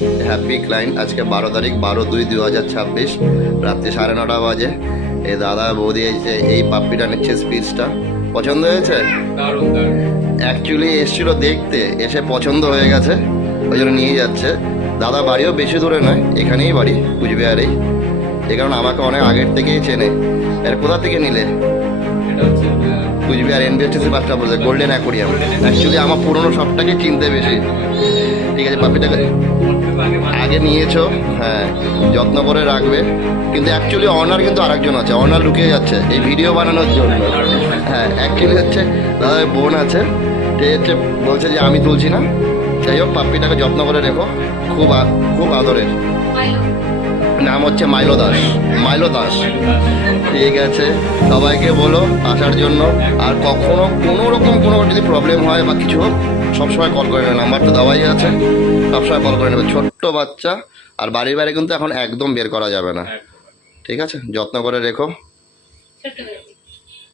Happy client. আজকে 12 তারিখ 12/2/2026 রাত্রি 9:30 বাজে। এই দাদা বৌদি এসে এই পাপ্পিটা নিচ্ছে, স্পিচটা পছন্দ হয়েছে। অ্যাকচুয়ালি এসছিল দেখতে, এসে পছন্দ হয়ে গেছে, ওই জন্য নিয়ে যাচ্ছে। দাদা বাড়িও বেশি দূরে নয়, এখানেই বাড়ি, কুচবিহারেই। এই কারণে আমাকে অনেক আগের থেকেই চেনে। এর কোথা থেকে নিলে? কুচবিহার এনবিএসটিসি বাসটা বলছে, গোল্ডেন অ্যাকোরিয়াম। অ্যাকচুয়ালি আমার পুরোনো সবটাকে চিনতে বেশি। ঠিক আছে, পাপ্পিটাকে আগে নিয়েছো, হ্যাঁ, যত্ন করে রাখবে। কিন্তু অ্যাকচুয়ালি অনার কিন্তু আরেকজন আছে, অনার লুকিয়ে যাচ্ছে এই ভিডিও বানানোর জন্য। হ্যাঁ, অ্যাকচুয়ালি হচ্ছে দাদার বোন আছে, ঠিক হচ্ছে, বলছে যে আমি তুলছি না। যাই হোক, পাপ্পিটাকে যত্ন করে রেখো, খুব আদরের। নাম হচ্ছে মাইলো দাস। মাইলো দাস, ঠিক আছে। সবাইকে বলো আসার জন্য। আর কখনো কোনো রকম কোনো যদি প্রবলেম হয় বা কিছু হোক, সবসময় কল করে নেবে, নাম্বার তো দেওয়াই আছে, সবসময় কল করে নেবে। ছোট্ট বাচ্চা, আর বাড়ির বাইরে কিন্তু এখন একদম বের করা যাবে না। ঠিক আছে, যত্ন করে রেখো।